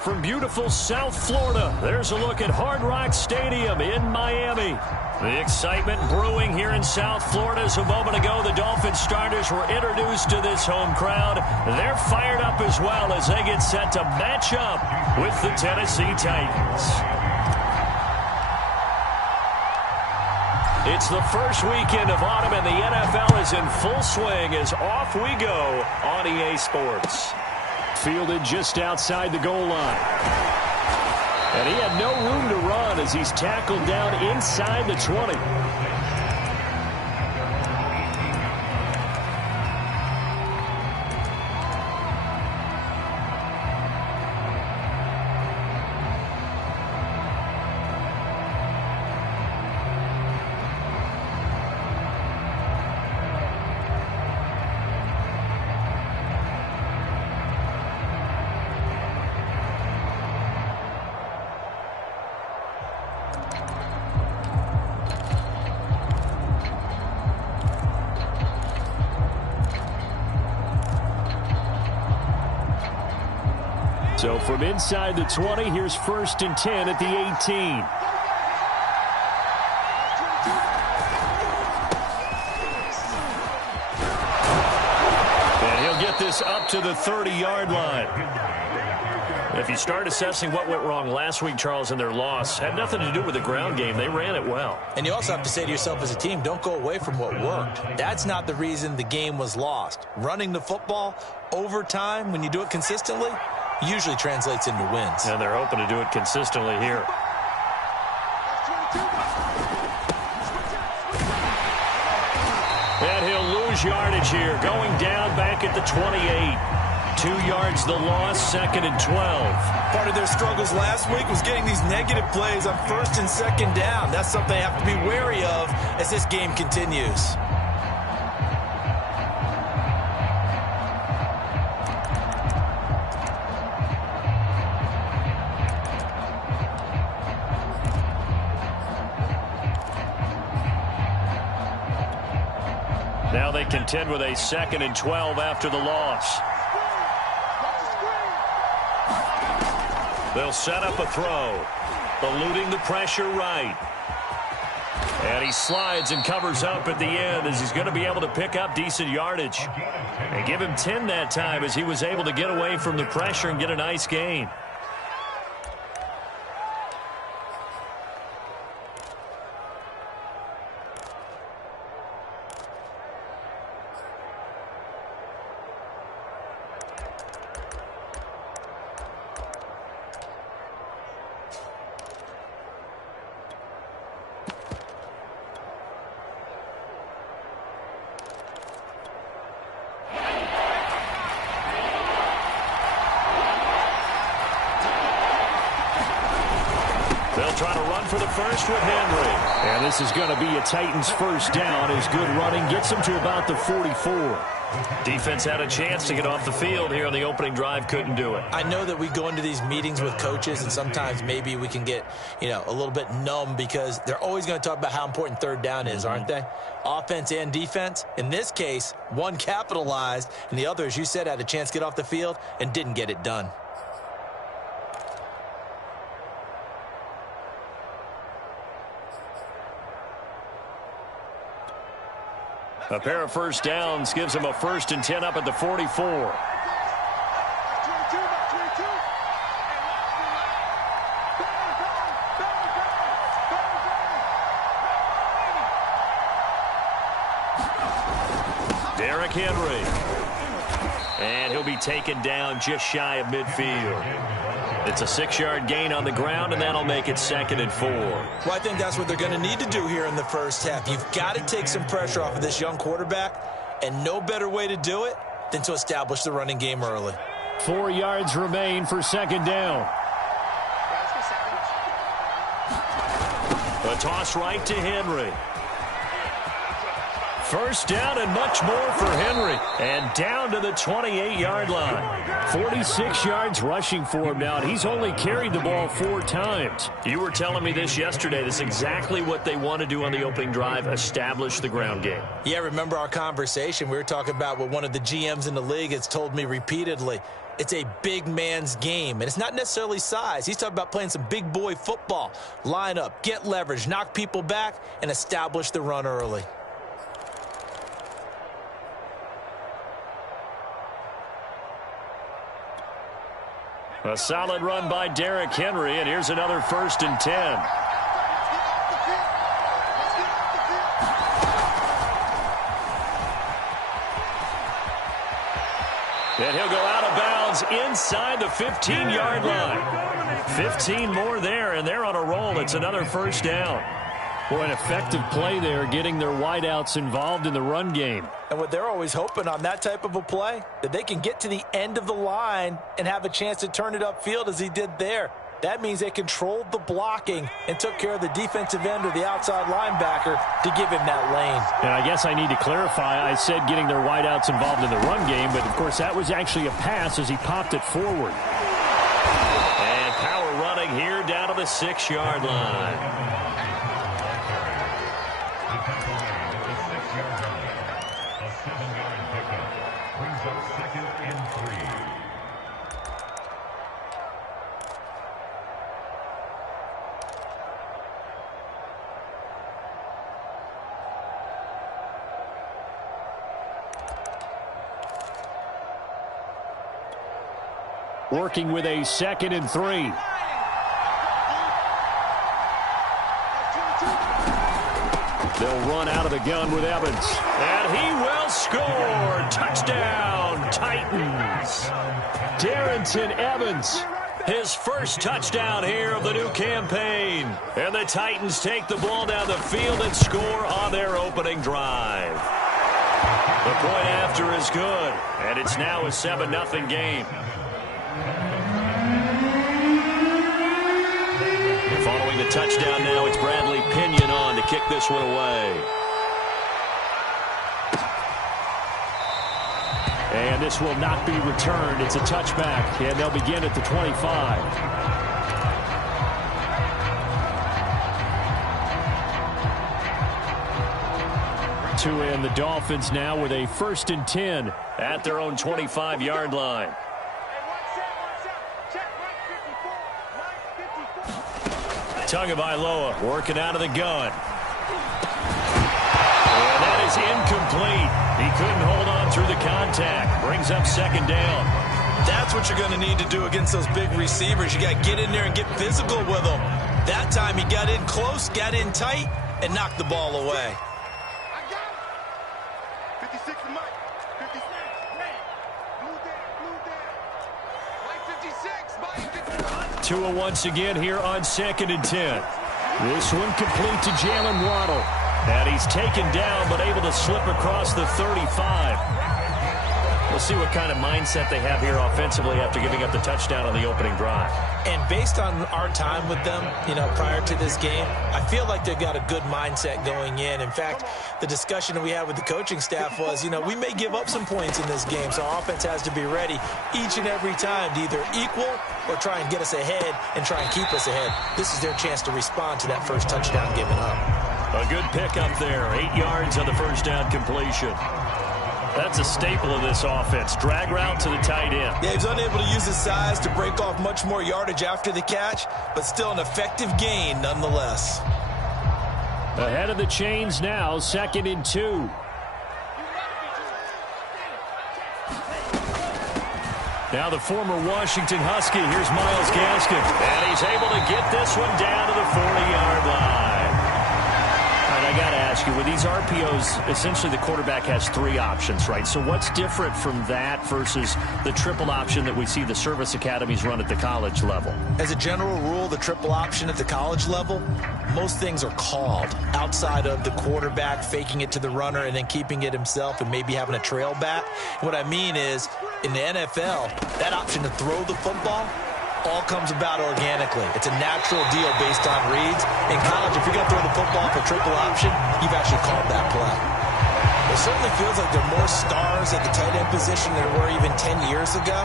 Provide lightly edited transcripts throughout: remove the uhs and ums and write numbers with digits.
From beautiful South Florida, there's a look at Hard Rock Stadium in Miami. The excitement brewing here in South Florida as a moment ago the Dolphins starters were introduced to this home crowd. They're fired up as well as they get set to match up with the Tennessee Titans. It's the first weekend of autumn and the NFL is in full swing as off we go on EA Sports. Fielded just outside the goal line. And he had no room to run as he's tackled down inside the 20. So from inside the 20, here's 1st and 10 at the 18. And he'll get this up to the 30-yard line. If you start assessing what went wrong last week, Charles, in their loss, had nothing to do with the ground game. They ran it well. And you also have to say to yourself as a team, don't go away from what worked. That's not the reason the game was lost. Running the football over time, when you do it consistently, usually translates into wins. And they're hoping to do it consistently here. And he'll lose yardage here, going down back at the 28. 2 yards the loss, 2nd and 12. Part of their struggles last week was getting these negative plays on 1st and 2nd down. That's something they have to be wary of as this game continues. Now they contend with a 2nd and 12 after the loss. They'll set up a throw. Eluding the pressure right. And he slides and covers up at the end as he's going to be able to pick up decent yardage. And give him 10 that time as he was able to get away from the pressure and get a nice gain. They'll try to run for the first with Henry. And this is going to be a Titans first down as good running gets them to about the 44. Defense had a chance to get off the field here on the opening drive, couldn't do it. I know that we go into these meetings with coaches and sometimes maybe we can get, a little bit numb because they're always going to talk about how important 3rd down is, aren't they? Offense and defense. In this case, one capitalized and the other, as you said, had a chance to get off the field and didn't get it done. A pair of first downs gives him a 1st and 10 up at the 44. Derrick Henry. And he'll be taken down just shy of midfield. It's a 6-yard gain on the ground, and that'll make it 2nd and 4. Well, I think that's what they're going to need to do here in the first half. You've got to take some pressure off of this young quarterback, and no better way to do it than to establish the running game early. 4 yards remain for 2nd down. A toss right to Henry. First down and much more for Henry. And down to the 28-yard line. 46 yards rushing for him now. He's only carried the ball 4 times. You were telling me this yesterday. This is exactly what they want to do on the opening drive, establish the ground game. Yeah, remember our conversation. We were talking about what one of the GMs in the league has told me repeatedly. it's a big man's game. And it's not necessarily size. He's talking about playing some big boy football. Line up, get leverage, knock people back, and establish the run early. A solid run by Derrick Henry, and here's another 1st and 10. And he'll go out of bounds inside the 15-yard line. 15 more there, and they're on a roll. It's another 1st down. Boy, an effective play there, getting their wideouts involved in the run game. And what they're always hoping on that type of a play, that they can get to the end of the line and have a chance to turn it upfield as he did there. That means they controlled the blocking and took care of the defensive end or the outside linebacker to give him that lane. And I guess I need to clarify, I said getting their wideouts involved in the run game, but of course that was actually a pass as he popped it forward. And power running here down to the 6-yard line. Working with a 2nd and 3. They'll run out of the gun with Evans. And he will score. Touchdown, Titans. Darrington Evans, his first touchdown here of the new campaign. And the Titans take the ball down the field and score on their opening drive. The point after is good, and it's now a 7-0 game. Following the touchdown now, it's Bradley Pinion on to kick this one away. And this will not be returned. It's a touchback, and they'll begin at the 25. To end the Dolphins now with a 1st and 10 at their own 25-yard line. Tagovailoa working out of the gun. And that is incomplete. He couldn't hold on through the contact. Brings up 2nd down. That's what you're going to need to do against those big receivers. You got to get in there and get physical with them. That time he got in close, got in tight, and knocked the ball away. 2 once again here on 2nd and 10. This one complete to Jalen Waddle. And he's taken down but able to slip across the 35. We'll see what kind of mindset they have here offensively after giving up the touchdown on the opening drive. And based on our time with them, prior to this game, I feel like they've got a good mindset going in. In fact, the discussion that we had with the coaching staff was, we may give up some points in this game, so our offense has to be ready each and every time to either equal or try and get us ahead and try and keep us ahead. This is their chance to respond to that first touchdown given up. A good pickup there, 8 yards on the first down completion. That's a staple of this offense. Drag route to the tight end. Yeah, he's unable to use his size to break off much more yardage after the catch, but still an effective gain nonetheless. Ahead of the chains now, 2nd and 2. Now the former Washington Husky. Here's Myles Gaskin. And he's able to get this one down to the 40-yard line. I got to ask you, with these RPOs, essentially the quarterback has 3 options, right? So what's different from that versus the triple option that we see the service academies run at the college level? As a general rule, the triple option at the college level, most things are called outside of the quarterback faking it to the runner and then keeping it himself and maybe having a trail back. What I mean is, in the NFL, that option to throw the football all comes about organically. It's a natural deal based on reads. In college, if you're going to throw the football for triple option, you've actually called that play. It certainly feels like there are more stars at the tight end position than there were even 10 years ago.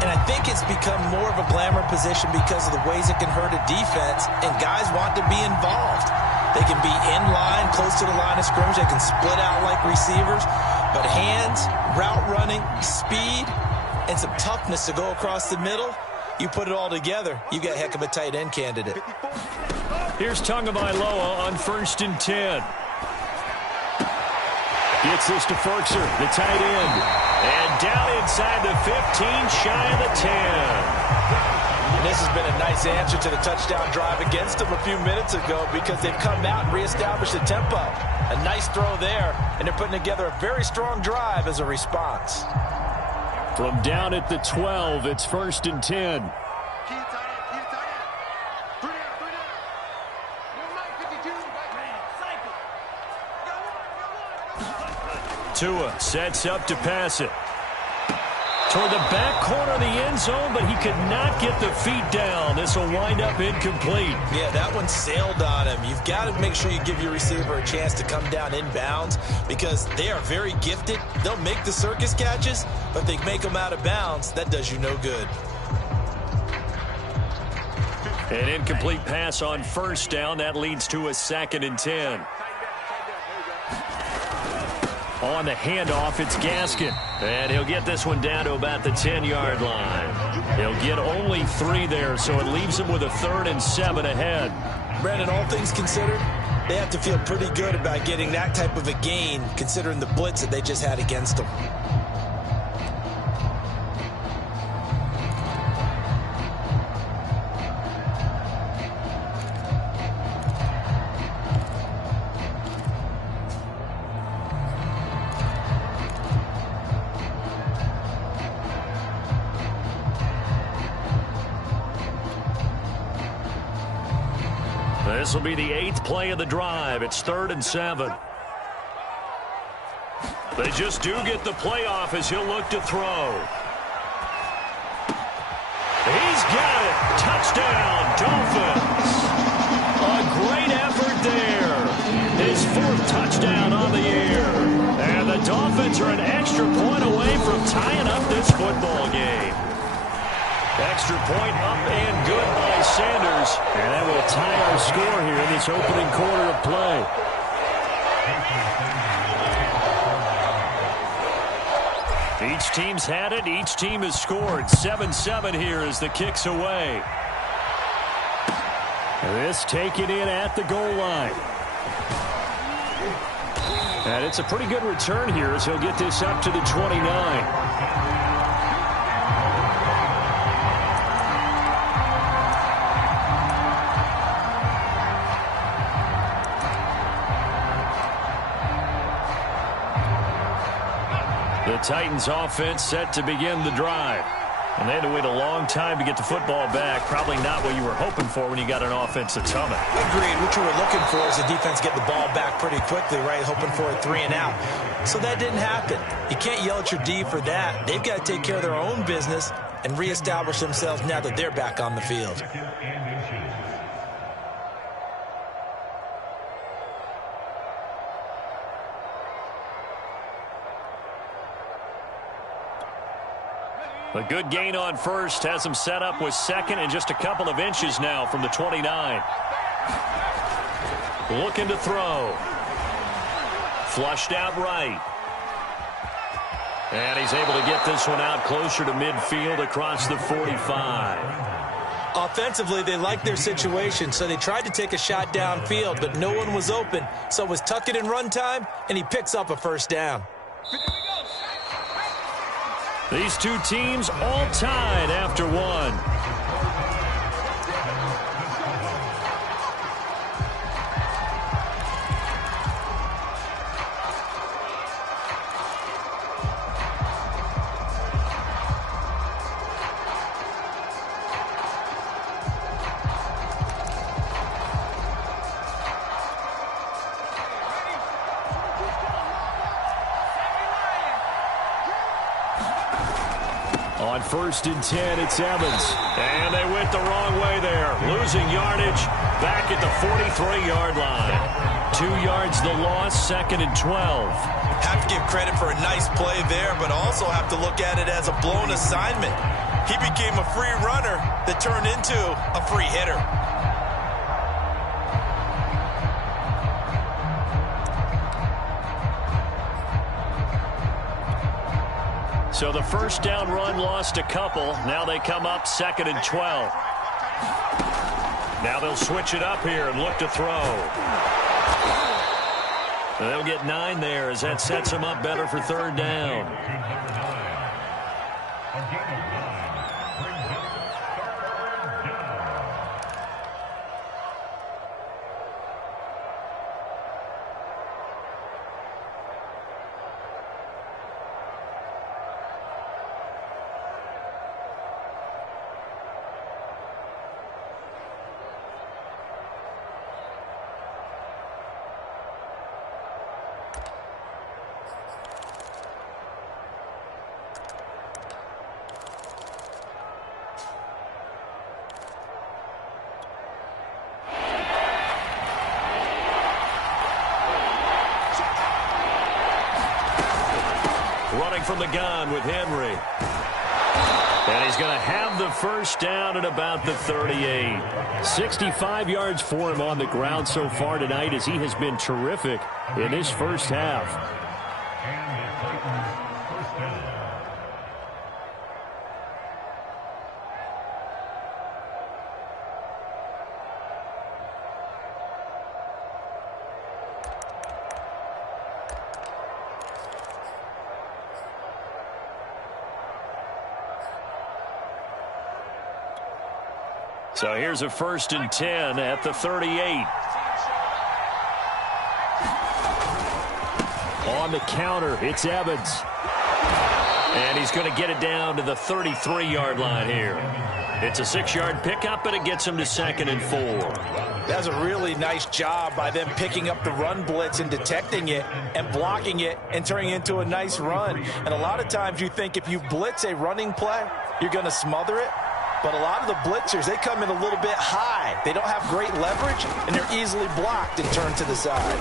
And I think it's become more of a glamour position because of the ways it can hurt a defense, and guys want to be involved. They can be in line, close to the line of scrimmage. They can split out like receivers. But hands, route running, speed, and some toughness to go across the middle, you put it all together, you got a heck of a tight end candidate. Here's Tagovailoa on 1st and 10. Gets this to Ferkser, the tight end. And down inside the 15, shy of the 10. And this has been a nice answer to the touchdown drive against them a few minutes ago because they've come out and reestablished the tempo. A nice throw there, and they're putting together a very strong drive as a response. From down at the 12, it's 1st and 10. Tua sets up to pass it. Toward the back corner of the end zone, but he could not get the feet down. This will wind up incomplete. Yeah, that one sailed on him. You've got to make sure you give your receiver a chance to come down inbounds because they are very gifted. They'll make the circus catches, but if they make them out of bounds, that does you no good. An incomplete pass on 1st down. That leads to a 2nd and 10. On the handoff, it's Gaskin. And he'll get this one down to about the 10-yard line. He'll get only 3 there, so it leaves him with a 3rd and 7 ahead. Brandon, all things considered, they have to feel pretty good about getting that type of a gain, considering the blitz that they just had against them. This will be the 8th play of the drive. It's 3rd and 7. They just do get the play off as he'll look to throw. He's got it. Touchdown, Dolphins. A great effort there. His 4th touchdown on the year. And the Dolphins are an extra point away from tying up this football game. Extra point up and good by Sanders. And that will tie our score here in this opening quarter of play. Each team's had it. Each team has scored. 7-7 here as the kick's away. This taken in at the goal line. And it's a pretty good return here as he'll get this up to the 29. The Titans offense set to begin the drive. And they had to wait a long time to get the football back. Probably not what you were hoping for when you got an offense that's humming. Agreed. What you were looking for is the defense get the ball back pretty quickly, right? Hoping for a 3 and out. So that didn't happen. You can't yell at your D for that. They've got to take care of their own business and reestablish themselves now that they're back on the field. A good gain on 1st has him set up with 2nd and just a couple of inches now from the 29. Looking to throw. Flushed out right. And he's able to get this one out closer to midfield across the 45. Offensively, they liked their situation, so they tried to take a shot downfield, but no one was open. So it was tuck it in run time, and he picks up a 1st down. These two teams all tied after 1. On 1st and 10, it's Evans. And they went the wrong way there. Losing yardage back at the 43-yard line. 2 yards the loss, 2nd and 12. Have to give credit for a nice play there, but also have to look at it as a blown assignment. He became a free runner that turned into a free hitter. So the first down run lost a couple. Now they come up 2nd and 12. Now they'll switch it up here and look to throw. They'll get 9 there as that sets them up better for 3rd down. Running from the gun with Henry. And he's going to have the first down at about the 38. 65 yards for him on the ground so far tonight as he has been terrific in this first half. So here's a 1st and 10 at the 38. On the counter, it's Evans. And he's going to get it down to the 33-yard line here. It's a 6-yard pickup, but it gets him to 2nd and 4. That's a really nice job by them picking up the run blitz and detecting it and blocking it and turning it into a nice run. And a lot of times you think if you blitz a running play, you're going to smother it. But a lot of the blitzers, they come in a little bit high. They don't have great leverage, and they're easily blocked and turned to the side.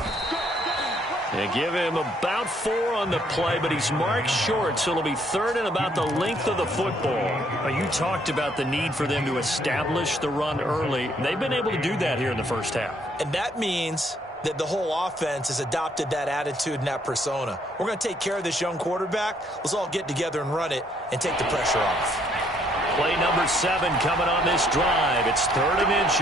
They give him about 4 on the play, but he's marked short, so it'll be 3rd and about the length of the football. You talked about the need for them to establish the run early. They've been able to do that here in the first half. And that means that the whole offense has adopted that attitude and that persona. We're going to take care of this young quarterback. Let's all get together and run it and take the pressure off. Play number 7 coming on this drive. It's 3rd and inches.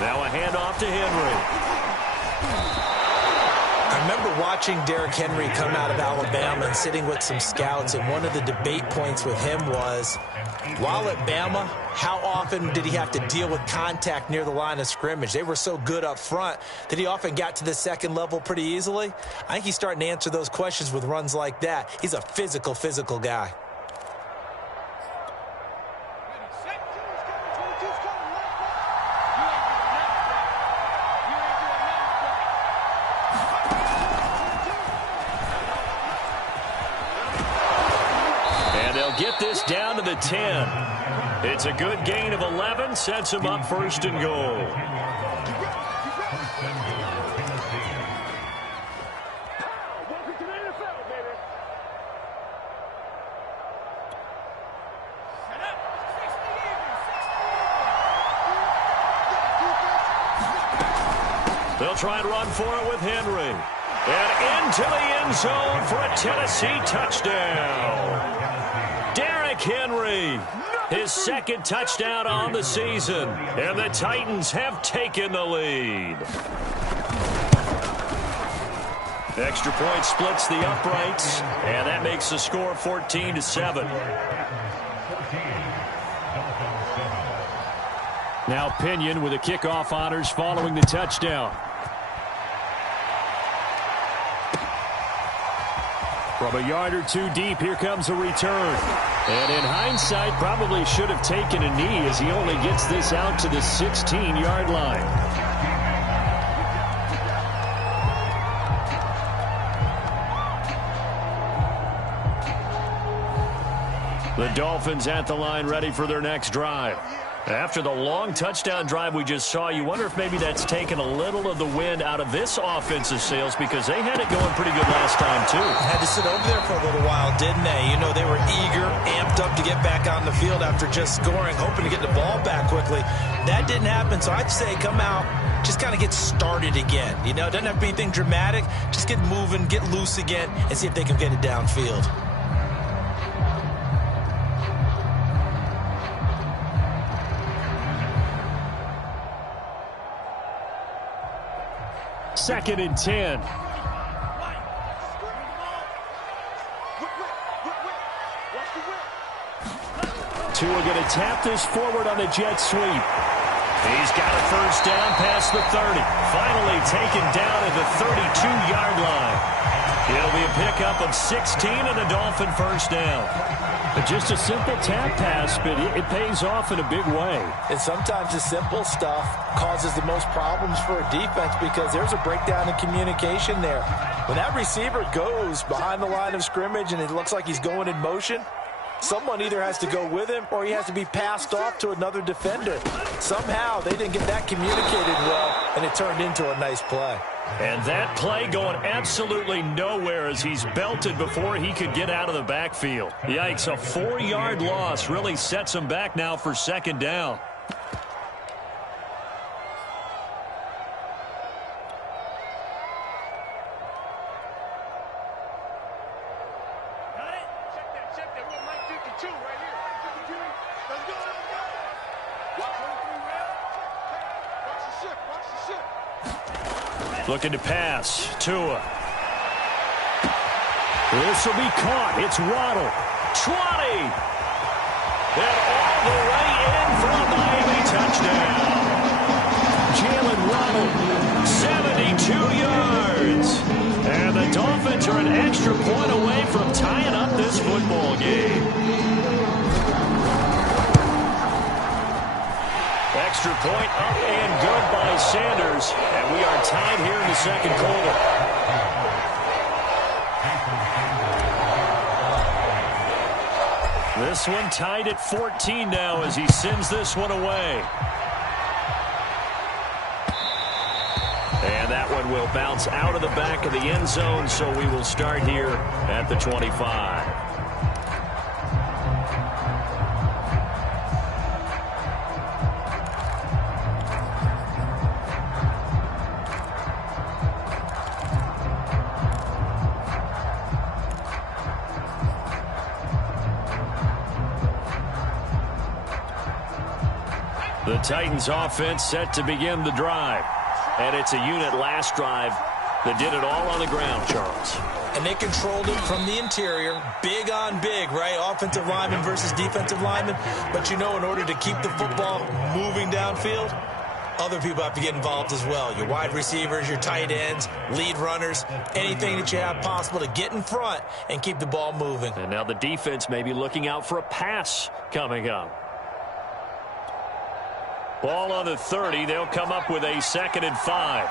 Now a handoff to Henry. I remember watching Derrick Henry come out of Alabama and sitting with some scouts, and one of the debate points with him was, while at Bama, how often did he have to deal with contact near the line of scrimmage? They were so good up front that he often got to the second level pretty easily. I think he's starting to answer those questions with runs like that. He's a physical guy. Get this down to the 10. It's a good gain of 11, sets him up 1st and goal. They'll try and run for it with Henry. And into the end zone for a Tennessee touchdown. Derrick Henry, his 2nd touchdown on the season, and the Titans have taken the lead. Extra point splits the uprights, and that makes the score 14-7. Now Pinion with the kickoff honors following the touchdown. From a yard or 2 deep, here comes a return. And in hindsight, probably should have taken a knee as he only gets this out to the 16-yard line. The Dolphins at the line ready for their next drive. After the long touchdown drive we just saw, you wonder if maybe that's taken a little of the wind out of this offensive sails because they had it going pretty good last time, too. Had to sit over there for a little while, didn't they? You know, they were eager, amped up to get back on the field after just scoring, hoping to get the ball back quickly. That didn't happen, so I'd say come out, just kind of get started again. You know, it doesn't have to be anything dramatic. Just get moving, get loose again, and see if they can get it downfield. Second and 10. Tua going to tap this forward on the jet sweep. He's got a first down past the 30. Finally taken down at the 32-yard line. It'll be a pickup of 16 and a Dolphin first down. Just a simple tap pass, but it pays off in a big way. And sometimes the simple stuff causes the most problems for a defense because there's a breakdown in communication there. When that receiver goes behind the line of scrimmage and it looks like he's going in motion, someone either has to go with him or he has to be passed off to another defender. Somehow they didn't get that communicated well, and it turned into a nice play. And that play going absolutely nowhere as he's belted before he could get out of the backfield. Yikes, a 4-yard loss really sets him back now for second down. Looking to pass. Tua. This will be caught. It's Waddle. 20. And all the way in for a Miami touchdown. Jalen Waddle, 72 yards. And the Dolphins are an extra point away from tying up this football game. Extra point up and good by Sanders. And we are tied here in the second quarter. This one tied at 14 now as he sends this one away. And that one will bounce out of the back of the end zone, so we will start here at the 25. The Titans offense set to begin the drive. And it's a unit last drive that did it all on the ground, Charles. And they controlled it from the interior, big on big, right? Offensive lineman versus defensive lineman. But you know, in order to keep the football moving downfield, other people have to get involved as well. Your wide receivers, your tight ends, lead runners, anything that you have possible to get in front and keep the ball moving. And now the defense may be looking out for a pass coming up. Ball on the 30. They'll come up with a 2nd and 5.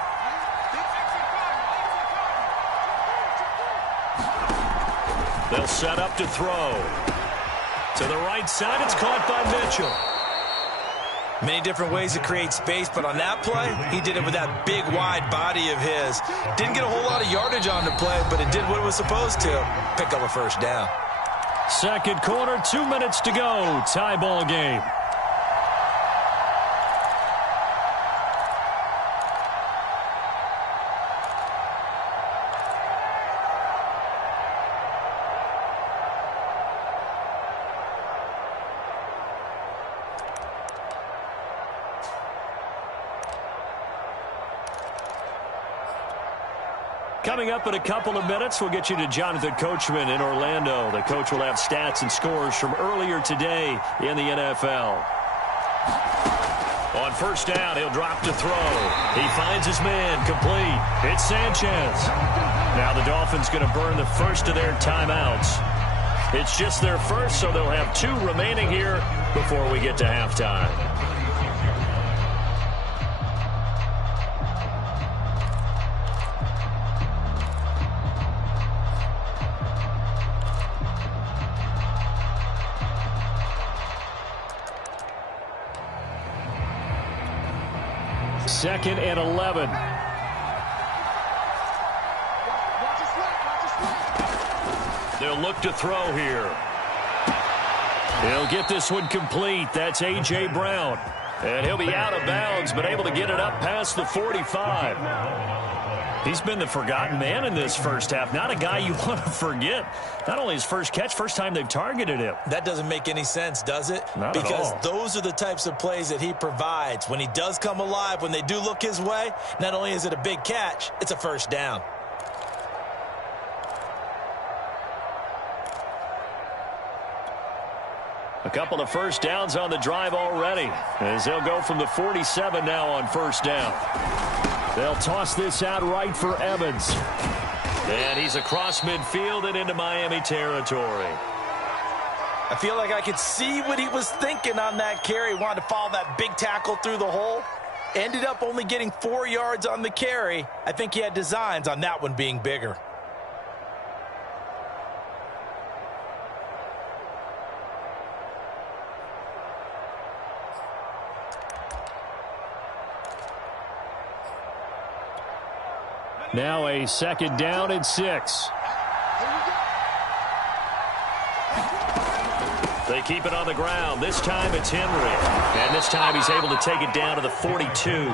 They'll set up to throw. To the right side, it's caught by Mitchell. Many different ways to create space, but on that play, he did it with that big, wide body of his. Didn't get a whole lot of yardage on the play, but it did what it was supposed to. Pick up a first down. Second quarter, 2 minutes to go. Tie ball game. Coming up in a couple of minutes, we'll get you to Jonathan Coachman in Orlando. The coach will have stats and scores from earlier today in the NFL. On first down, he'll drop to throw. He finds his man complete. It's Sanchez. Now the Dolphins going to burn the first of their timeouts. It's just their first, so they'll have 2 remaining here before we get to halftime. 2nd and 11. They'll look to throw here. He'll get this one complete. That's A.J. Brown. And he'll be out of bounds, but able to get it up past the 45. He's been the forgotten man in this first half. Not a guy you want to forget. Not only his first catch, first time they've targeted him. That doesn't make any sense, does it? Not at all. Because those are the types of plays that he provides. When he does come alive, when they do look his way, not only is it a big catch, it's a first down. A couple of first downs on the drive already, as they'll go from the 47 now on first down. They'll toss this out right for Evans. And he's across midfield and into Miami territory. I feel like I could see what he was thinking on that carry. Wanted to follow that big tackle through the hole. Ended up only getting 4 yards on the carry. I think he had designs on that one being bigger. Now a 2nd down and 6. They keep it on the ground. This time it's Henry. And this time he's able to take it down to the 42.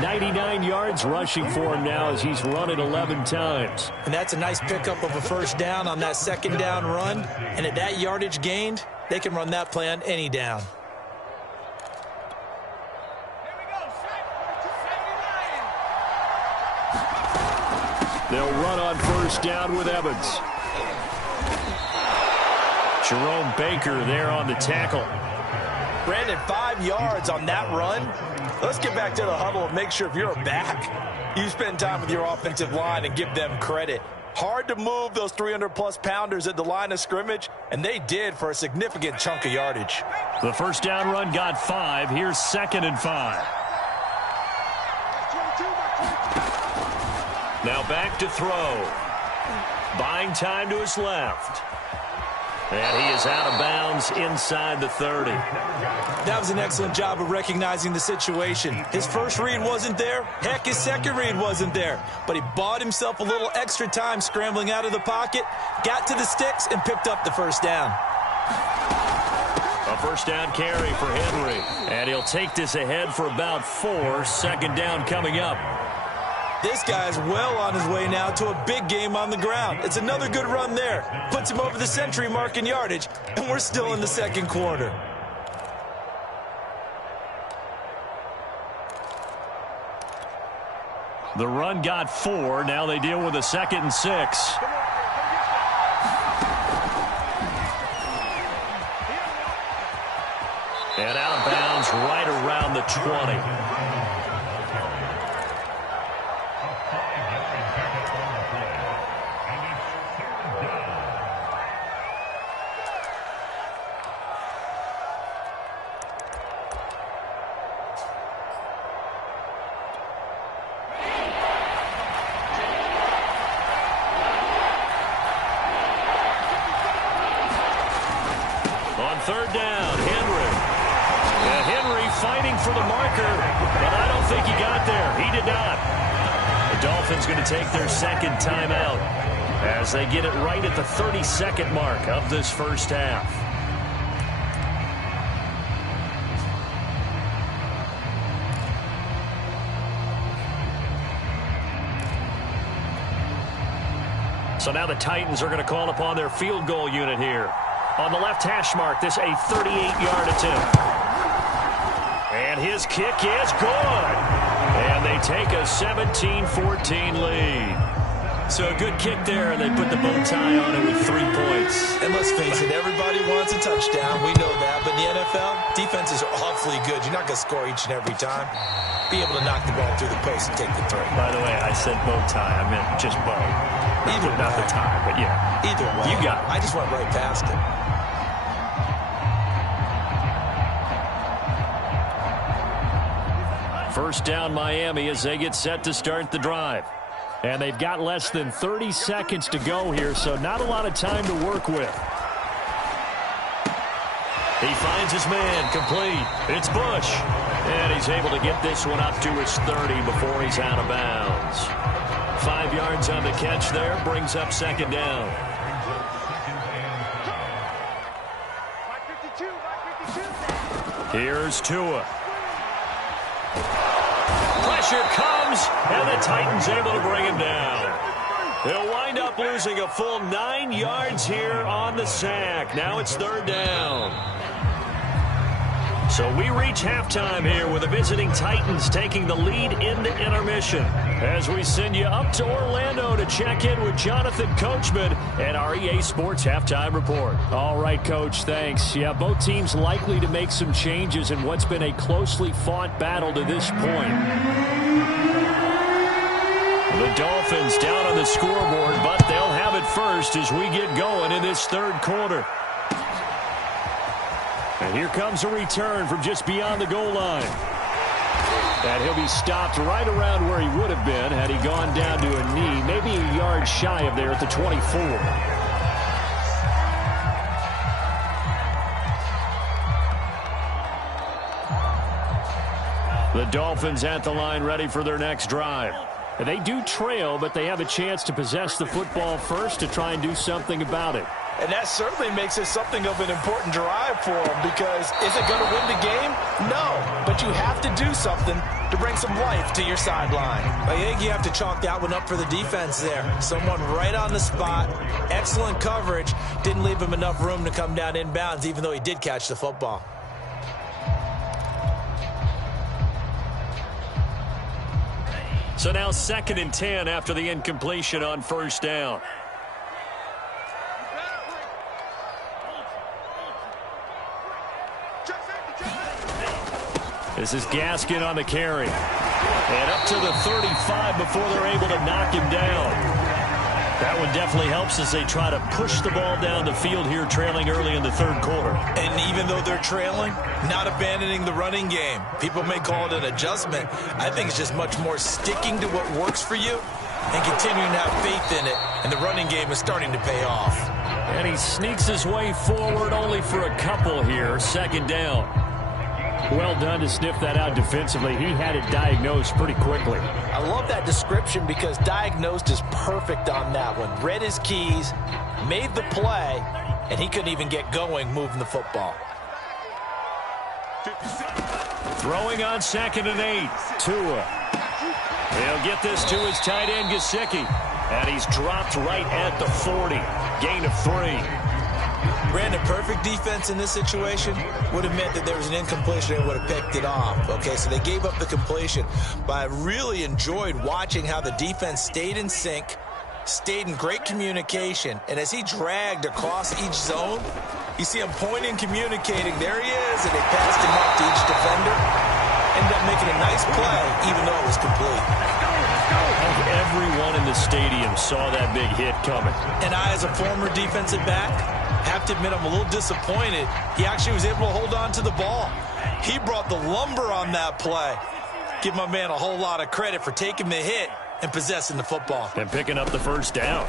99 yards rushing for him now as he's run it 11 times. And that's a nice pickup of a first down on that 2nd down run. And at that yardage gained, they can run that play on any down. They'll run on first down with Evans. Jerome Baker there on the tackle. Brandon, 5 yards on that run. Let's get back to the huddle and make sure if you're a back, you spend time with your offensive line and give them credit. Hard to move those 300-plus pounders at the line of scrimmage, and they did for a significant chunk of yardage. The first down run got 5. Here's 2nd and 5. Now back to throw. Buying time to his left. And he is out of bounds inside the 30. That was an excellent job of recognizing the situation. His first read wasn't there. Heck, his second read wasn't there. But he bought himself a little extra time scrambling out of the pocket, got to the sticks, and picked up the first down. A first down carry for Henry. And he'll take this ahead for about 4. 2nd down coming up. This guy's well on his way now to a big game on the ground. It's another good run there. Puts him over the century mark in yardage, and we're still in the 2nd quarter. The run got 4. Now they deal with a 2nd and 6. And out of bounds right around the 20. Third down, Henry. Henry fighting for the marker, but I don't think he got there. He did not. The Dolphins going to take their 2nd timeout as they get it right at the 32nd mark of this first half. So now the Titans are going to call upon their field goal unit here. On the left hash mark, this a 38-yard attempt. And his kick is good. And they take a 17-14 lead. So a good kick there, and they put the bow tie on it with 3 points. And let's face it, everybody wants a touchdown. We know that. But in the NFL, defenses are awfully good. You're not going to score each and every time. Be able to knock the ball through the post and take the throw. By the way, I said bow tie. I meant just bow. Not the tie, but yeah. Either way. You got it. I just went right past it. First down Miami as they get set to start the drive. And they've got less than 30 seconds to go here, so not a lot of time to work with. He finds his man complete. It's Bush. And he's able to get this one up to his 30 before he's out of bounds. 5 yards on the catch there, brings up second down. Here's Tua. Pressure comes, and the Titans able to bring him down. He'll wind up losing a full 9 yards here on the sack. Now it's third down. So we reach halftime here with the visiting Titans taking the lead into intermission. As we send you up to Orlando to check in with Jonathan Coachman and our EA Sports Halftime Report. All right, Coach, thanks. Yeah, both teams likely to make some changes in what's been a closely fought battle to this point. The Dolphins down on the scoreboard, but they'll have it first as we get going in this third quarter. And here comes a return from just beyond the goal line. And he'll be stopped right around where he would have been had he gone down to a knee, maybe a yard shy of there at the 24. The Dolphins at the line ready for their next drive. And they do trail, but they have a chance to possess the football first to try and do something about it. And that certainly makes it something of an important drive for them, because is it going to win the game? No, but you have to do something to bring some life to your sideline. I think you have to chalk that one up for the defense there. Someone right on the spot, excellent coverage, didn't leave him enough room to come down inbounds, even though he did catch the football. So now 2nd and 10 after the incompletion on first down. This is Gaskin on the carry. And up to the 35 before they're able to knock him down. That one definitely helps as they try to push the ball down the field here, trailing early in the third quarter. And even though they're trailing, not abandoning the running game. People may call it an adjustment. I think it's just much more sticking to what works for you and continuing to have faith in it. And the running game is starting to pay off. And he sneaks his way forward only for a couple here. Second down. Well done to sniff that out defensively. He had it diagnosed pretty quickly. I love that description because diagnosed is perfect on that one. Read his keys, made the play, and he couldn't even get going moving the football. Throwing on 2nd and 8. Tua. He'll get this to his tight end, Gesicki. And he's dropped right at the 40. Gain of 3. Brandon, perfect defense in this situation would have meant that there was an incompletion and would have picked it off. Okay, so they gave up the completion. But I really enjoyed watching how the defense stayed in sync, stayed in great communication, and as he dragged across each zone, you see him pointing, communicating. There he is, and they passed him up to each defender. Ended up making a nice play, even though it was complete. I think everyone in the stadium saw that big hit coming. And I, as a former defensive back, have to admit I'm a little disappointed. He actually was able to hold on to the ball. He brought the lumber on that play. Give my man a whole lot of credit for taking the hit and possessing the football. And picking up the first down.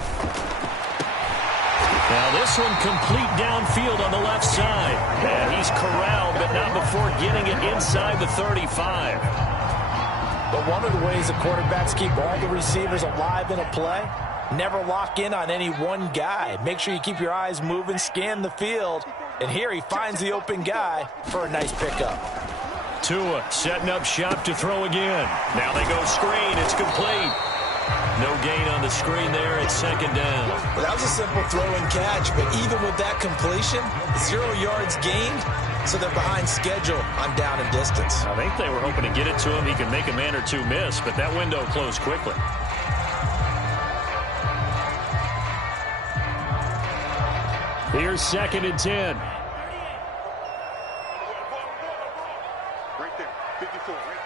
Now this one complete downfield on the left side. And he's corralled, but not before getting it inside the 35. But one of the ways the quarterbacks keep all the receivers alive in a play, never lock in on any one guy. Make sure you keep your eyes moving, scan the field. And here he finds the open guy for a nice pickup. Tua setting up shop to throw again. Now they go screen. It's complete. No gain on the screen there. It's 2nd down. Well, that was a simple throw and catch, but even with that completion, 0 yards gained, so they're behind schedule on down and distance. I think they were hoping to get it to him. He could make a man or two miss, but that window closed quickly. Here's 2nd and 10. Right there, 54, right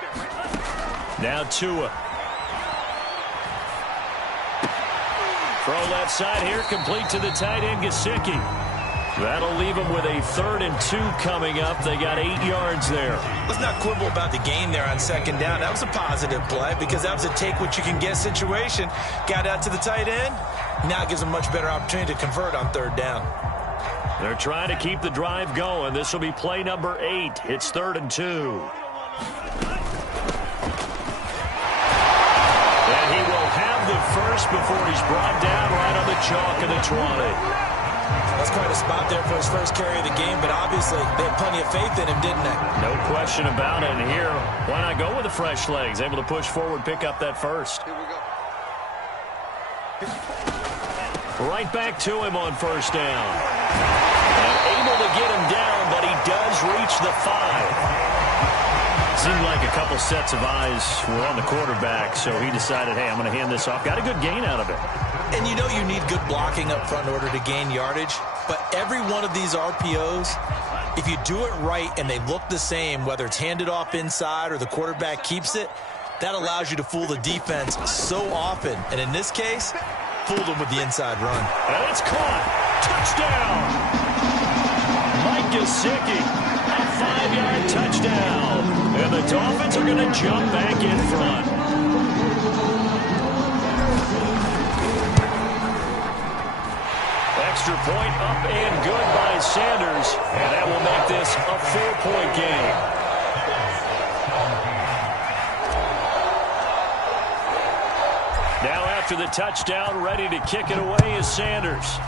there. Now Tua. Throw left side here, complete to the tight end, Gesicki. That'll leave them with a 3rd and 2 coming up. They got 8 yards there. Let's not quibble about the gain there on 2nd down. That was a positive play because that was a take-what-you-can-get situation. Got out to the tight end. Now it gives them a much better opportunity to convert on 3rd down. They're trying to keep the drive going. This will be play number 8. It's 3rd and 2. And he will have the first before he's brought down right on the chalk of the 20. That's quite a spot there for his first carry of the game, but obviously they had plenty of faith in him, didn't they? No question about it. And here, why not go with the fresh legs? Able to push forward, pick up that first. Here we go. Right back to him on first down. And able to get him down, but he does reach the 5. Seemed like a couple sets of eyes were on the quarterback, so he decided, hey, I'm going to hand this off. Got a good gain out of it. And you know you need good blocking up front in order to gain yardage, but every one of these RPOs, if you do it right and they look the same, whether it's handed off inside or the quarterback keeps it, that allows you to fool the defense so often. And in this case, fooled them with the inside run. And it's caught. Touchdown. Mike Gesicki, a 5-yard touchdown. And the Dolphins are going to jump back in front. Extra point up and good by Sanders. And that will make this a 4-point game. Now after the touchdown, ready to kick it away is Sanders.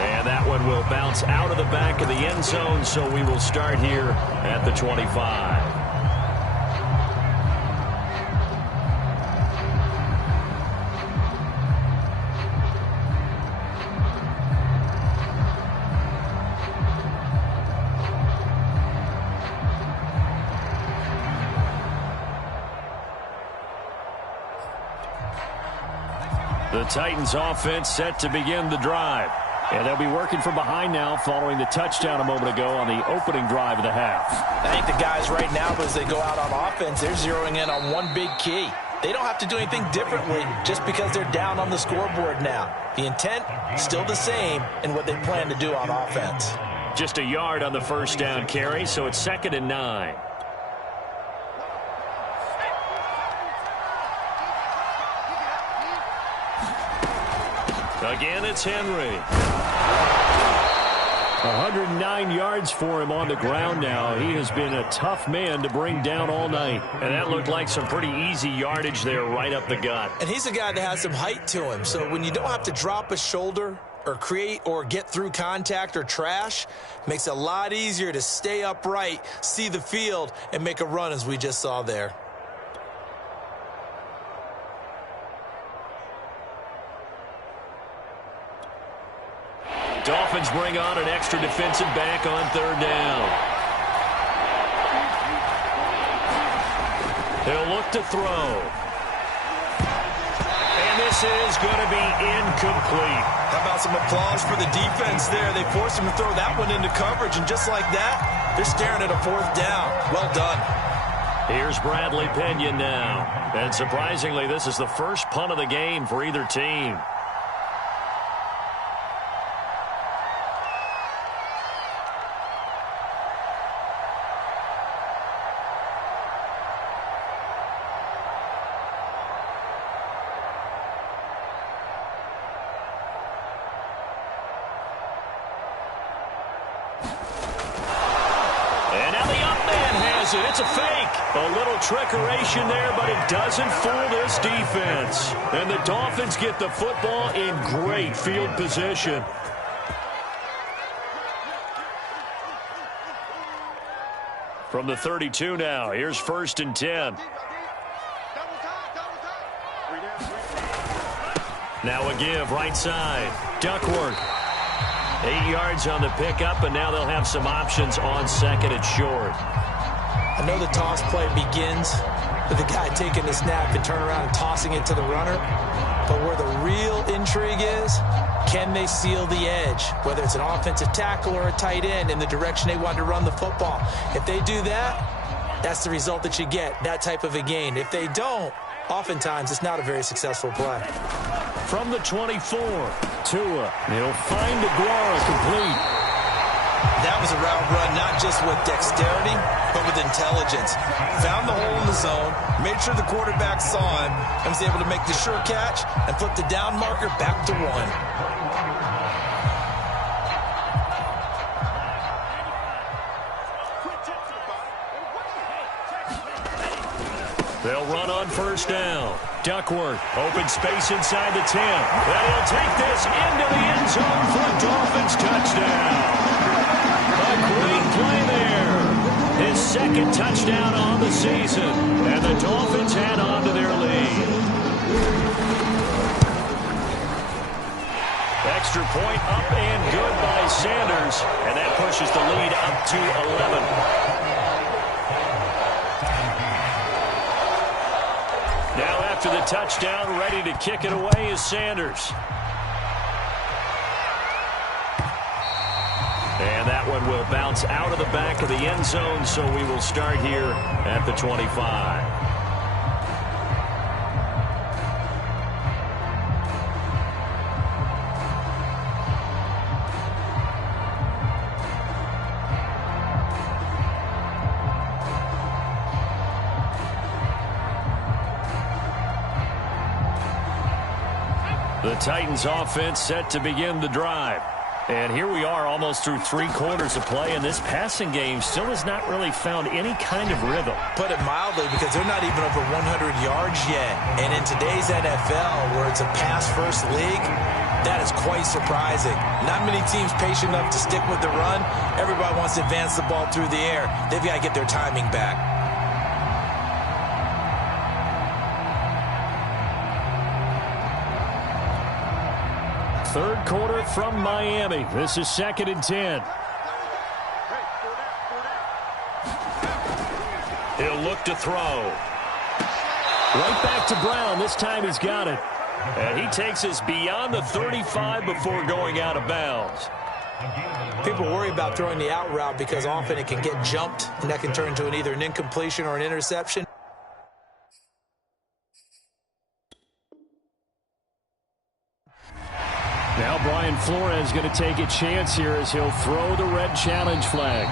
And that one will bounce out of the back of the end zone, so we will start here at the 25. The Titans offense set to begin the drive. And they'll be working from behind now following the touchdown a moment ago on the opening drive of the half. I think the guys right now, as they go out on offense, they're zeroing in on one big key. They don't have to do anything differently just because they're down on the scoreboard now. The intent, still the same in what they plan to do on offense. Just a yard on the first down carry, so it's 2nd and 9. Again, it's Henry. 109 yards for him on the ground now. He has been a tough man to bring down all night. And that looked like some pretty easy yardage there right up the gut. And he's a guy that has some height to him. So when you don't have to drop a shoulder or create or get through contact or trash, makes it a lot easier to stay upright, see the field, and make a run as we just saw there. Dolphins bring on an extra defensive back on 3rd down. They'll look to throw. And this is going to be incomplete. How about some applause for the defense there? They forced him to throw that one into coverage, and just like that, they're staring at a 4th down. Well done. Here's Bradley Pinion now. And surprisingly, this is the first punt of the game for either team. It's a fake. A little trickeration there, but it doesn't fool this defense. And the Dolphins get the football in great field position. From the 32 now, here's 1st and 10. Now a give right side. Duckworth. 8 yards on the pickup, and now they'll have some options on 2nd and short. I know the toss play begins with the guy taking the snap and turn around and tossing it to the runner. But where the real intrigue is, can they seal the edge? Whether it's an offensive tackle or a tight end in the direction they want to run the football. If they do that, that's the result that you get, that type of a gain. If they don't, oftentimes it's not a very successful play. From the 24, Tua. He'll find Aguara complete. That was a route run not just with dexterity, but with intelligence. Found the hole in the zone, made sure the quarterback saw him, and was able to make the sure catch and flip the down marker back to 1. They'll run on first down. Duckworth, open space inside the 10. And he'll take this into the end zone for a Dolphins touchdown. A great play there. His second touchdown on the season. And the Dolphins add on to their lead. Extra point up and good by Sanders. And that pushes the lead up to 11. Now after the touchdown, ready to kick it away is Sanders. And that one will bounce out of the back of the end zone, so we will start here at the 25. The Titans offense set to begin the drive. And here we are almost through 3 quarters of play, and this passing game still has not really found any kind of rhythm. Put it mildly, because they're not even over 100 yards yet. And in today's NFL, where it's a pass-first league, that is quite surprising. Not many teams patient enough to stick with the run. Everybody wants to advance the ball through the air. They've got to get their timing back. Third quarter from Miami. This is 2nd and 10. He'll look to throw. Right back to Brown. This time he's got it. And he takes us beyond the 35 before going out of bounds. People worry about throwing the out route because often it can get jumped, and that can turn into either an incompletion or an interception. Now Brian Flores going to take a chance here as he'll throw the red challenge flag.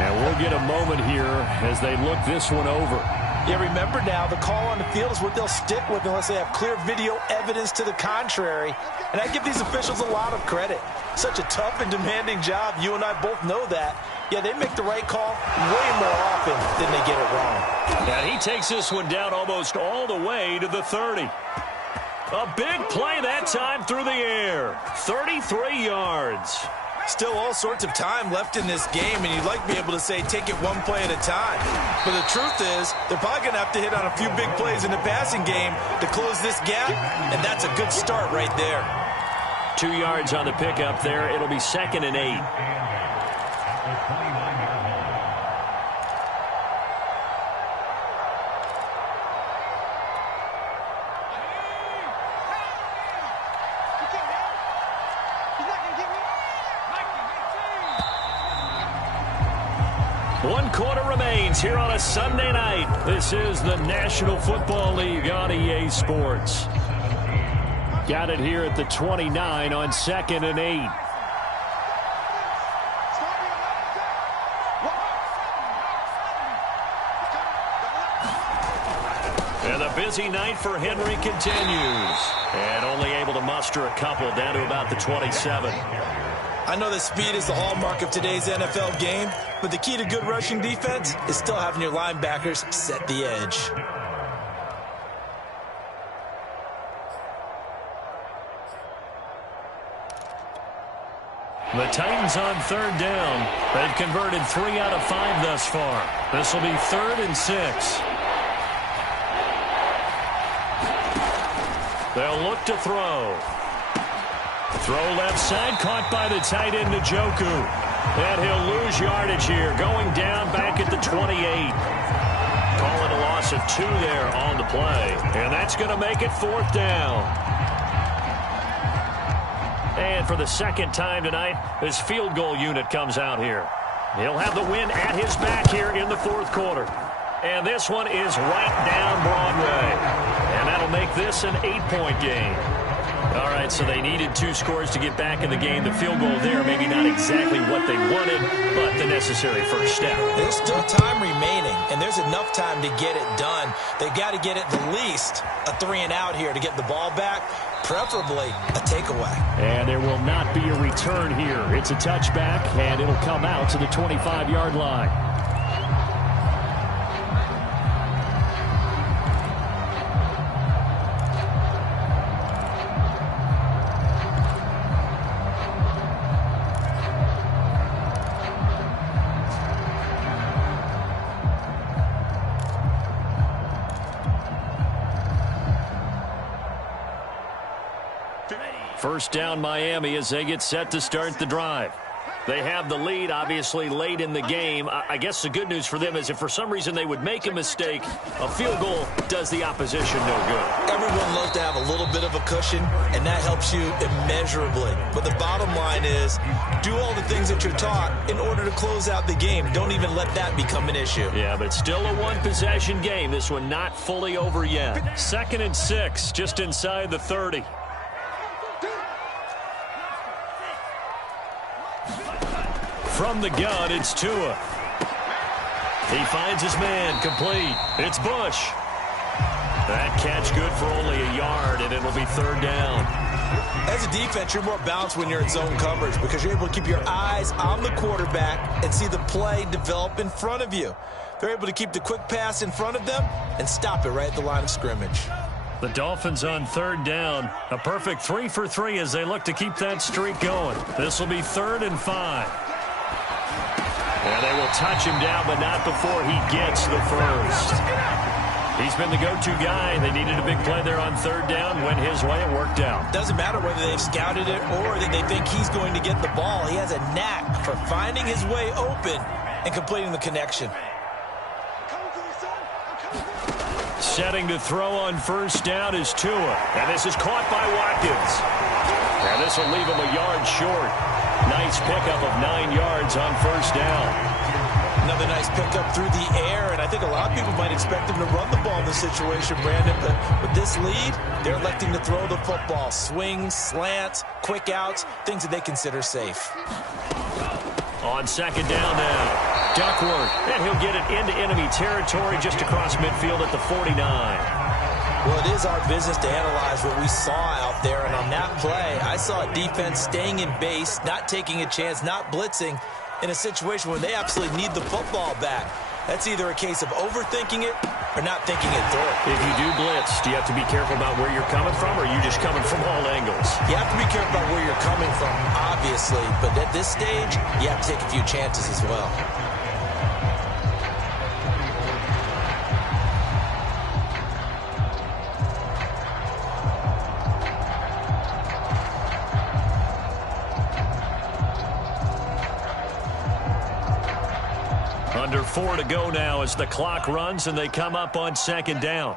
And we'll get a moment here as they look this one over. Yeah, remember now, the call on the field is what they'll stick with unless they have clear video evidence to the contrary. And I give these officials a lot of credit. Such a tough and demanding job. You and I both know that. Yeah, they make the right call way more often than they get it wrong. And he takes this one down almost all the way to the 30. A big play that time through the air. 33 yards. Still all sorts of time left in this game, and you'd like to be able to say take it one play at a time. But the truth is, they're probably going to have to hit on a few big plays in the passing game to close this gap, and that's a good start right there. 2 yards on the pickup there. It'll be 2nd and 8. One quarter remains here on a Sunday night. This is the National Football League on EA Sports. Got it here at the 29 on 2nd and 8. And the busy night for Henry continues. And only able to muster a couple down to about the 27. I know that speed is the hallmark of today's NFL game, but the key to good rushing defense is still having your linebackers set the edge. The Titans on 3rd down. They've converted 3 out of 5 thus far. This will be 3rd and 6. They'll look to throw. Throw left side, caught by the tight end Njoku. And he'll lose yardage here, going down back at the 28. Calling a loss of 2 there on the play. And that's going to make it 4th down. And for the 2nd time tonight, his field goal unit comes out here. He'll have the win at his back here in the 4th quarter. And this one is right down Broadway. And that'll make this an 8-point game. All right, so they needed 2 scores to get back in the game. The field goal there, maybe not exactly what they wanted, but the necessary first step. There's still time remaining, and there's enough time to get it done. They've got to get at the least a 3-and-out here to get the ball back, preferably a takeaway. And there will not be a return here. It's a touchback, and it'll come out to the 25-yard line. First down Miami as they get set to start the drive. They have the lead, obviously, late in the game. I guess the good news for them is if for some reason they would make a mistake, a field goal does the opposition no good. Everyone loves to have a little bit of a cushion, and that helps you immeasurably. But the bottom line is do all the things that you're taught in order to close out the game. Don't even let that become an issue. Yeah, but it's still a one-possession game. This one not fully over yet. 2nd and 6, just inside the 30. From the gun, it's Tua. He finds his man, complete. It's Bush. That catch good for only a yard, and it'll be 3rd down. As a defense, you're more balanced when you're in zone coverage because you're able to keep your eyes on the quarterback and see the play develop in front of you. They're able to keep the quick pass in front of them and stop it right at the line of scrimmage. The Dolphins on 3rd down. A perfect 3 for 3 as they look to keep that streak going. This will be 3rd and 5. And they will touch him down, but not before he gets the first. He's been the go-to guy. They needed a big play there on 3rd down. Went his way. It worked out. Doesn't matter whether they've scouted it or that they think he's going to get the ball. He has a knack for finding his way open and completing the connection. Setting to throw on 1st down is Tua. And this is caught by Watkins. And this will leave him a yard short. Nice pickup of 9 yards on 1st down. Another nice pickup through the air, and I think a lot of people might expect him to run the ball in this situation, Brandon, but with this lead, they're electing to throw the football. Swings, slants, quick outs, things that they consider safe. On 2nd down now, Duckworth, and he'll get it into enemy territory just across midfield at the 49. Well, it is our business to analyze what we saw out there, and on that play, I saw a defense staying in base, not taking a chance, not blitzing in a situation where they absolutely need the football back. That's either a case of overthinking it or not thinking it through. If you do blitz, do you have to be careful about where you're coming from, or are you just coming from all angles? You have to be careful about where you're coming from, obviously, but at this stage, you have to take a few chances as well. Under 4 to go now as the clock runs and they come up on 2nd down.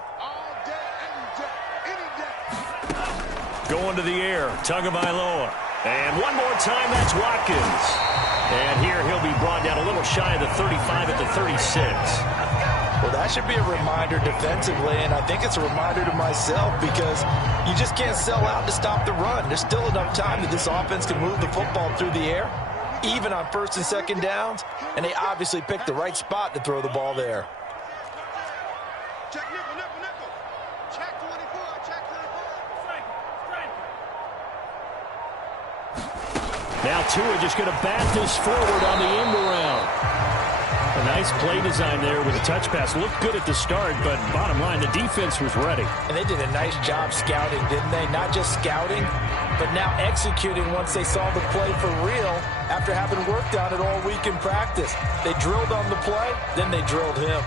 Going to the air, Tagovailoa. And one more time, that's Watkins. And here he'll be brought down a little shy of the 35 at the 36. Well, that should be a reminder defensively, and I think it's a reminder to myself because you just can't sell out to stop the run. There's still enough time that this offense can move the football through the air, even on 1st and 2nd downs, and they obviously picked the right spot to throw the ball there. Check nickel, nickel, nickel. Check 24, check 24. Now Tua just going to bat this forward on the end around. A nice play design there with a touch pass. Looked good at the start, but bottom line, the defense was ready. And they did a nice job scouting, didn't they? Not just scouting, but now executing once they saw the play for real after having worked on it all week in practice. They drilled on the play, then they drilled him.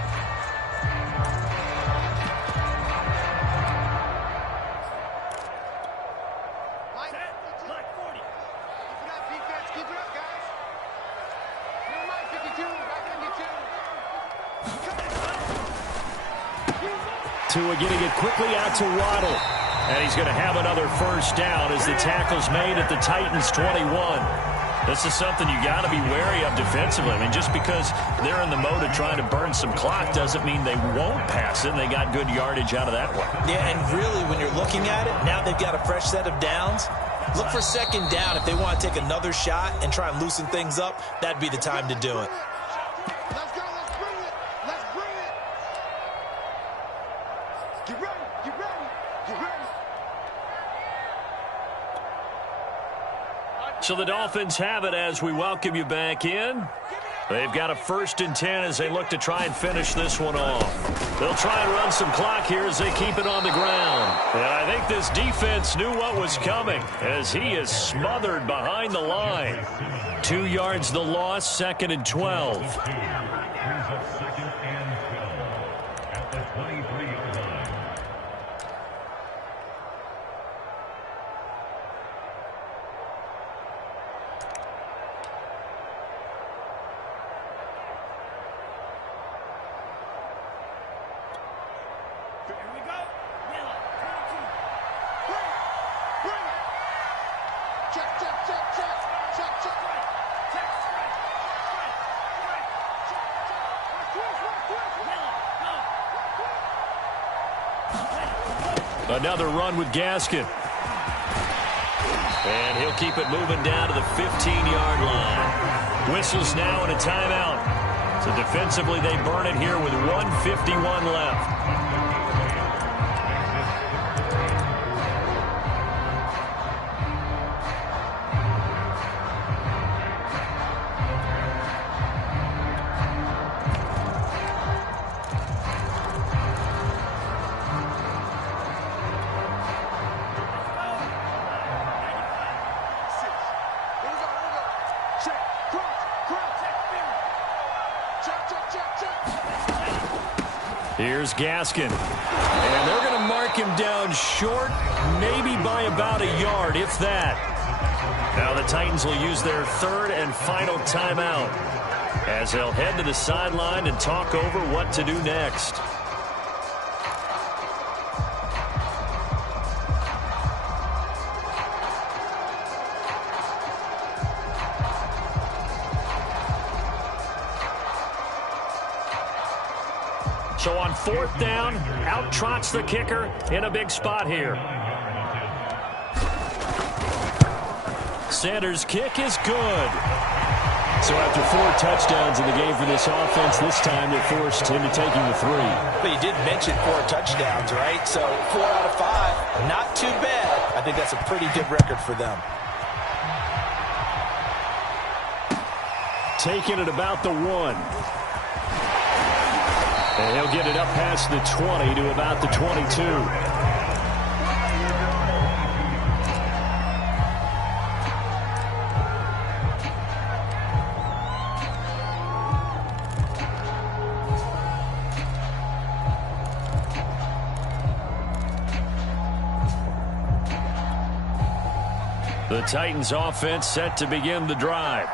Tua getting it quickly out to Waddle. And he's going to have another 1st down as the tackle's made at the Titans' 21. This is something you got to be wary of defensively. I mean, just because they're in the mode of trying to burn some clock doesn't mean they won't pass it. And they got good yardage out of that one. Yeah, and really, when you're looking at it, now they've got a fresh set of downs. Look for 2nd down. If they want to take another shot and try and loosen things up, that'd be the time to do it. Let's go, let's bring it. Let's bring it. Get ready, get ready, get ready. So the Dolphins have it as we welcome you back in. They've got a 1st and 10 as they look to try and finish this one off. They'll try and run some clock here as they keep it on the ground. And I think this defense knew what was coming as he is smothered behind the line. 2 yards the loss, 2nd and 12. Another run with Gaskin. And he'll keep it moving down to the 15-yard line. Whistles now and a timeout. So defensively, they burn it here with 1:51 left. Here's Gaskin. And they're going to mark him down short, maybe by about a yard, if that. Now the Titans will use their third and final timeout as they'll head to the sideline and talk over what to do next. So on fourth down, out trots the kicker in a big spot here. Sanders' kick is good. So after 4 touchdowns in the game for this offense, this time they're forced into taking the 3. But you did mention 4 touchdowns, right? So 4 out of 5, not too bad. I think that's a pretty good record for them. Taking it about the 1. And he'll get it up past the 20 to about the 22. The Titans offense set to begin the drive.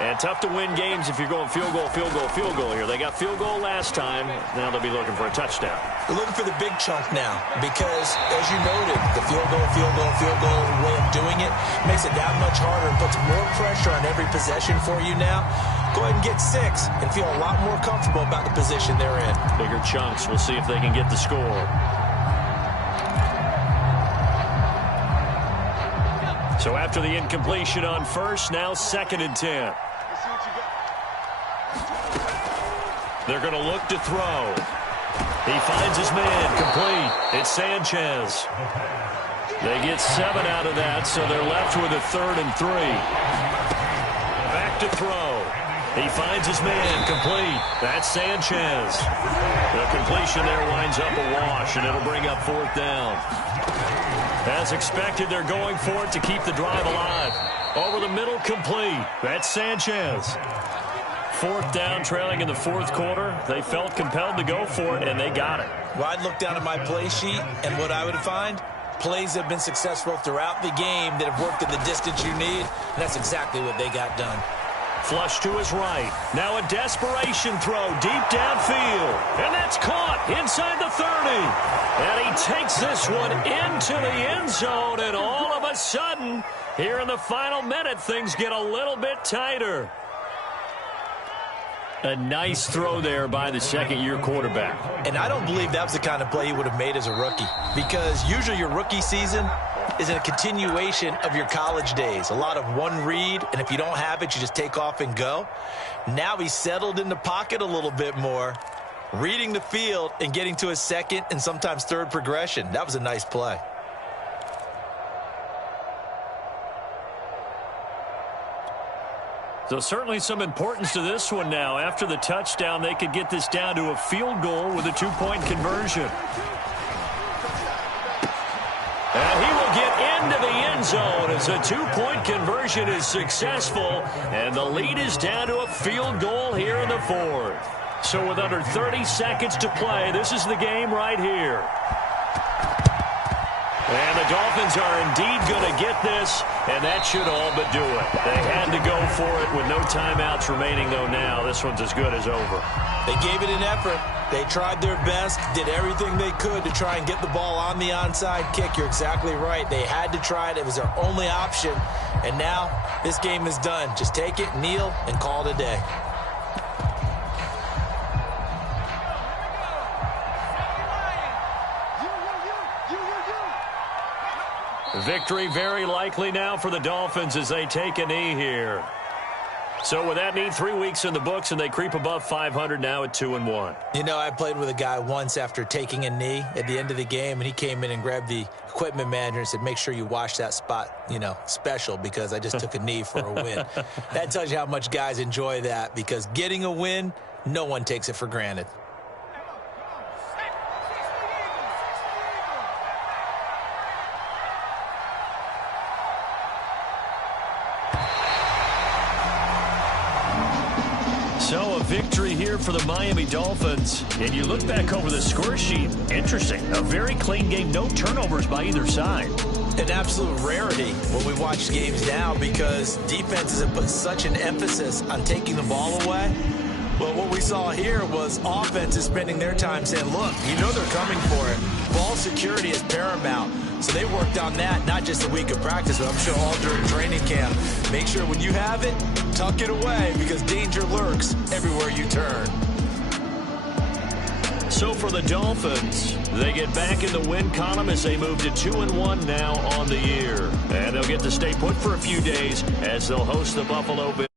And tough to win games if you're going field goal, field goal, field goal here. They got field goal last time. Now they'll be looking for a touchdown. They're looking for the big chunk now because, as you noted, the field goal way of doing it makes it that much harder and puts more pressure on every possession for you now. Go ahead and get 6 and feel a lot more comfortable about the position they're in. Bigger chunks. We'll see if they can get the score. So after the incompletion on first, now 2nd and 10. They're going to look to throw. He finds his man, complete. It's Sanchez. They get 7 out of that, so they're left with a 3rd and 3. Back to throw. He finds his man, complete. That's Sanchez. The completion there winds up a wash, and it'll bring up 4th down. As expected, they're going for it to keep the drive alive. Over the middle, complete. That's Sanchez. 4th down, trailing in the 4th quarter. They felt compelled to go for it, and they got it. Well, I'd look down at my play sheet, and what I would find, plays have been successful throughout the game that have worked at the distance you need, and that's exactly what they got done. Flush to his right. Now a desperation throw deep downfield. And that's caught inside the 30. And he takes this one into the end zone. And all of a sudden, here in the final minute, things get a little bit tighter. A nice throw there by the second-year quarterback. And I don't believe that was the kind of play he would have made as a rookie. Because usually your rookie season is a continuation of your college days. A lot of one read, and if you don't have it, you just take off and go. Now he's settled in the pocket a little bit more, reading the field and getting to his 2nd and sometimes 3rd progression. That was a nice play. So certainly some importance to this one now. After the touchdown, they could get this down to a field goal with a 2-point conversion. And he will get into the end zone as a 2-point conversion is successful. And the lead is down to a field goal here in the 4th. So with under 30 seconds to play, this is the game right here. And the Dolphins are indeed going to get this, and that should all but do it. They had to go for it with no timeouts remaining, though now. This one's as good as over. They gave it an effort. They tried their best, did everything they could to try and get the ball on the onside kick. You're exactly right. They had to try it. It was their only option. And now this game is done. Just take it, kneel, and call it a day. Victory very likely now for the Dolphins as they take a knee here. So with that knee, 3 weeks in the books, and they creep above 500 now at 2-1. You know, I played with a guy once after taking a knee at the end of the game, and he came in and grabbed the equipment manager and said, make sure you wash that spot, you know, special, because I just took a knee for a win. That tells you how much guys enjoy that, because getting a win, no one takes it for granted. So a victory here for the Miami Dolphins. And you look back over the score sheet. Interesting. A very clean game. No turnovers by either side. An absolute rarity when we watch games now, because defenses have put such an emphasis on taking the ball away. Well, what we saw here was offenses spending their time saying, look, you know they're coming for it. Ball security is paramount. So they worked on that, not just a week of practice, but I'm sure all during training camp. Make sure when you have it, tuck it away, because danger lurks everywhere you turn. So for the Dolphins, they get back in the win column as they move to 2-1 now on the year. And they'll get to stay put for a few days as they'll host the Buffalo Bills.